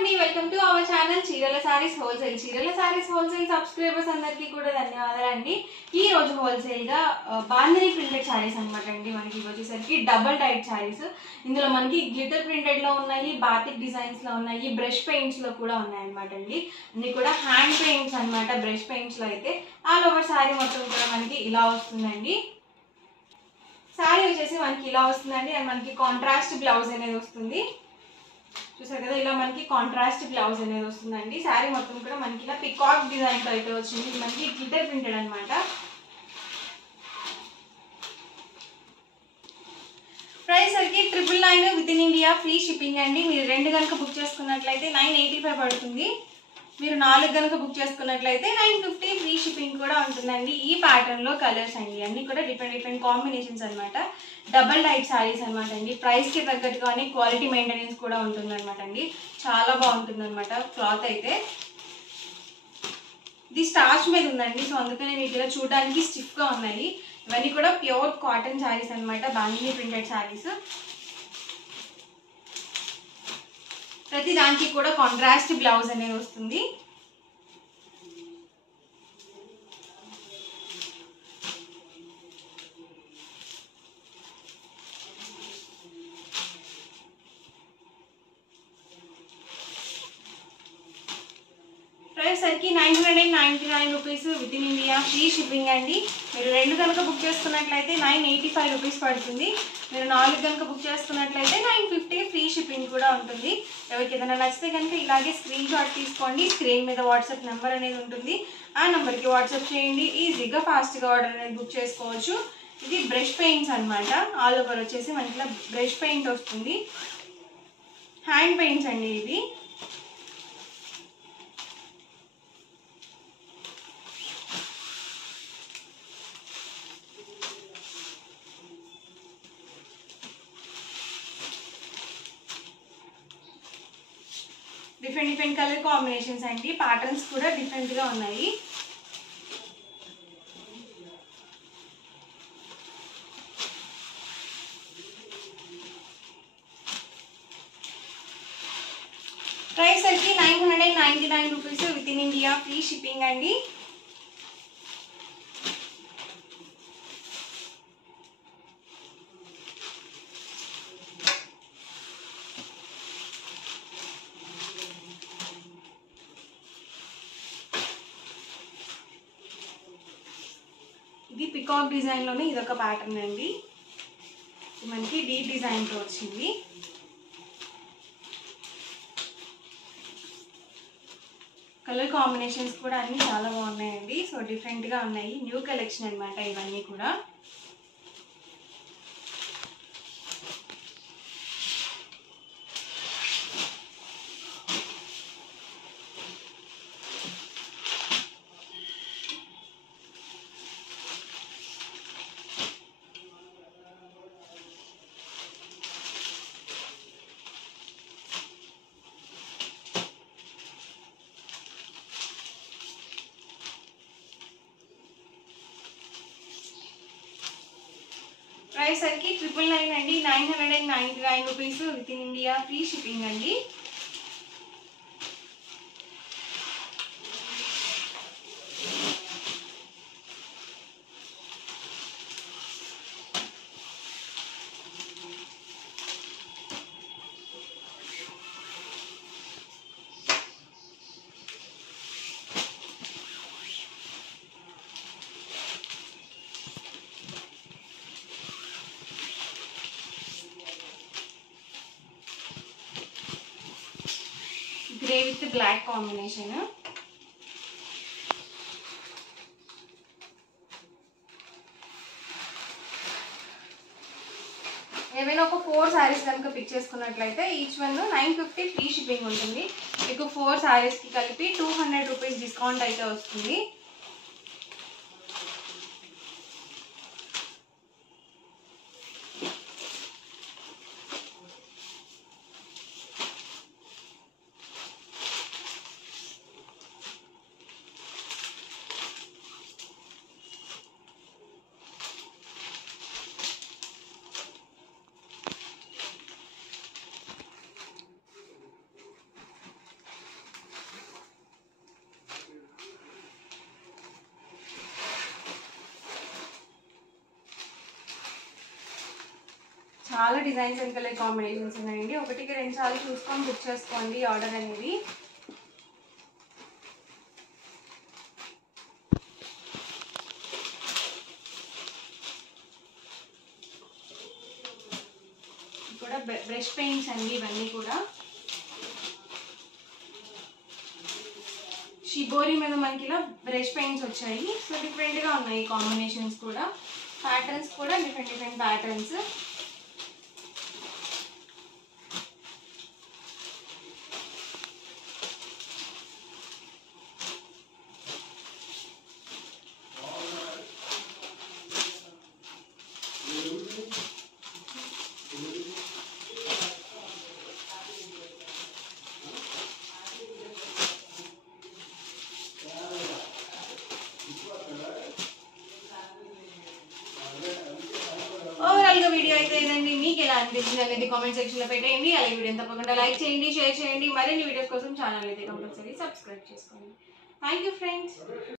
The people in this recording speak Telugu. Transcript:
వెల్కమ్ టు అవర్ ఛానల్ చీరల సారీస్ హోల్సేల్. చీరల సారీస్ హోల్సేల్ సబ్స్క్రైబర్స్ అందరికీ కూడా ధన్యవాదాలండి. ఈ రోజు హోల్సేల్ గా బాందిని ప్రింటెడ్ సారీస్ అనమాట అండి. మనకి వచ్చేసరికి డబల్ టైట్ సారీస్. ఇందులో మనకి గ్లిటర్ ప్రింటెడ్ లో ఉన్నాయి, బాతిక్ డిజైన్స్ లో ఉన్నాయి, బ్రష్ పెయింట్స్ లో కూడా ఉన్నాయి అనమాట అండి. అన్ని కూడా హ్యాండ్ పెయింట్స్ అనమాట. బ్రష్ పెయింట్స్ లో అయితే ఆల్ ఓవర్ సారీ మొత్తం కూడా మనకి ఇలా వస్తుందండి. సారీ వచ్చేసి మనకి ఇలా వస్తుందండి. అండ్ మనకి కాంట్రాస్ట్ బ్లౌజ్ అనేది వస్తుంది. చూసారు కదా, ఇలా మనకి కాంట్రాస్ట్ బ్లౌజ్ అనేది వస్తుందండి. శారీ మొత్తం కూడా మనకి ఇలా పికాక్ డిజైన్ తో అయితే వచ్చింది. ఇది మనకి గ్లిటర్ ప్రింటెడ్ అనమాట. ప్రైస్ సరికి 999 with in India free shipping అండి. మీరు 2 కనుక బుక్ చేసుకున్నట్లయితే 985 పడుతుంది. మీరు 4 కనుక బుక్ చేసుకున్నట్లయితే 950 ఫ్రీ షిప్పింగ్ కూడా ఉంటుందండి. ఈ ప్యాటర్న్ లో కలర్స్ అండి, అన్ని కూడా డిఫరెంట్ కాంబినేషన్స్ అనమాట. డబల్ టైట్ సారీస్ అనమాట అండి. ప్రైస్ కి తగ్గట్టుగానే క్వాలిటీ మెయింటెనెన్స్ కూడా ఉంటుంది అనమాట అండి. చాలా బాగుంటుంది అనమాట క్లాత్ అయితే. ఇది స్టార్చ్ మీద ఉందండి, సో అందుకనే మీకు ఇలా చూడడానికి స్టిఫ్ గా ఉన్నాయి. ఇవన్నీ కూడా ప్యూర్ కాటన్ సారీస్ అనమాట, బాందిని ప్రింటెడ్ సారీస్. ప్రతి దానికి కూడా కాంట్రాస్ట్ బ్లౌజ్ అనేది వస్తుంది. ప్రైస్ సరికి 999 rupees within India free shipping అండి. మీరు 2 కనుక బుక్ చేసుకున్నట్లయితే 985 రూపీస్ పడుతుంది. మీరు 4 కనుక బుక్ చేసుకున్నట్లయితే 950 ఫ్రీ షిప్పింగ్ కూడా ఉంటుంది. ఎవరికి ఏదైనా నచ్చితే కనుక ఇలాగే స్క్రీన్ షాట్ తీసుకోండి. స్క్రీన్ మీద వాట్సాప్ నెంబర్ అనేది ఉంటుంది. ఆ నెంబర్కి వాట్సాప్ చేయండి. ఈజీగా ఫాస్ట్గా ఆర్డర్ అనేది బుక్ చేసుకోవచ్చు. ఇది బ్రష్ పెయింట్స్ అనమాట. ఆల్ ఓవర్ వచ్చేసి మనకి ఇలా బ్రష్ పెయింట్ వస్తుంది. హ్యాండ్ పెయింట్స్ అండి ఇవి. డిఫరెంట్ కలర్ కాంబినేషన్స్ అండి. ప్యాటర్న్స్ కూడా డిఫరెంట్ గా ఉన్నాయి. ప్రైస్ వచ్చి 999 rupees within India free shipping అండి. ఇది పికాక్ డిజైన్ లోనే ఇదొక ప్యాటర్న్ అండి. మనకి డీప్ డిజైన్ తో వచ్చింది. కలర్ కాంబినేషన్స్ కూడా అన్ని చాలా బాగున్నాయండి. సో డిఫరెంట్ గా ఉన్నాయి. న్యూ కలెక్షన్ అనమాట ఇవన్నీ కూడా. ప్రైస్ సరికి 999 అండి. 999 rupees within India free shipping అండి. Grey with black combination. ఏవైనా ఒక 4 సారీస్ కనుక పిక్ చేసుకున్నట్లయితే ఈచ్ వన్ 950 ఫ్రీ షిప్పింగ్ ఉంటుంది. మీకు 4 సారీస్ కి కలిపి 200 రూపీస్ డిస్కౌంట్ అయితే వస్తుంది. చాలా డిజైన్స్ అండ్ కలర్ కాంబినేషన్స్ ఉన్నాయండి. ఒకటికి 2 సార్లు చూసుకొని బుక్ చేసుకోండి ఆర్డర్ అనేది. కూడా బ్రష్ పెయింట్స్ అండి ఇవన్నీ కూడా. షిబోరి మీద మనకి ఇలా బ్రష్ పెయింట్స్ వచ్చాయి. సో డిఫరెంట్గా ఉన్నాయి కాంబినేషన్స్ కూడా. ప్యాటర్న్స్ కూడా డిఫరెంట్ ప్యాటర్న్స్. ఓవరాల్గా వీడియో అయితే ఇదండి. మీకు ఎలా అనిపించింది అనేది కామెంట్ సెక్షన్లో పెట్టేయండి. అలాగే వీడియోని తప్పకుండా లైక్ చేయండి, షేర్ చేయండి. మరిన్ని వీడియోస్ కోసం ఛానల్ అయితే కంపల్సరీ సబ్స్క్రైబ్ చేసుకోండి. Thank you friends.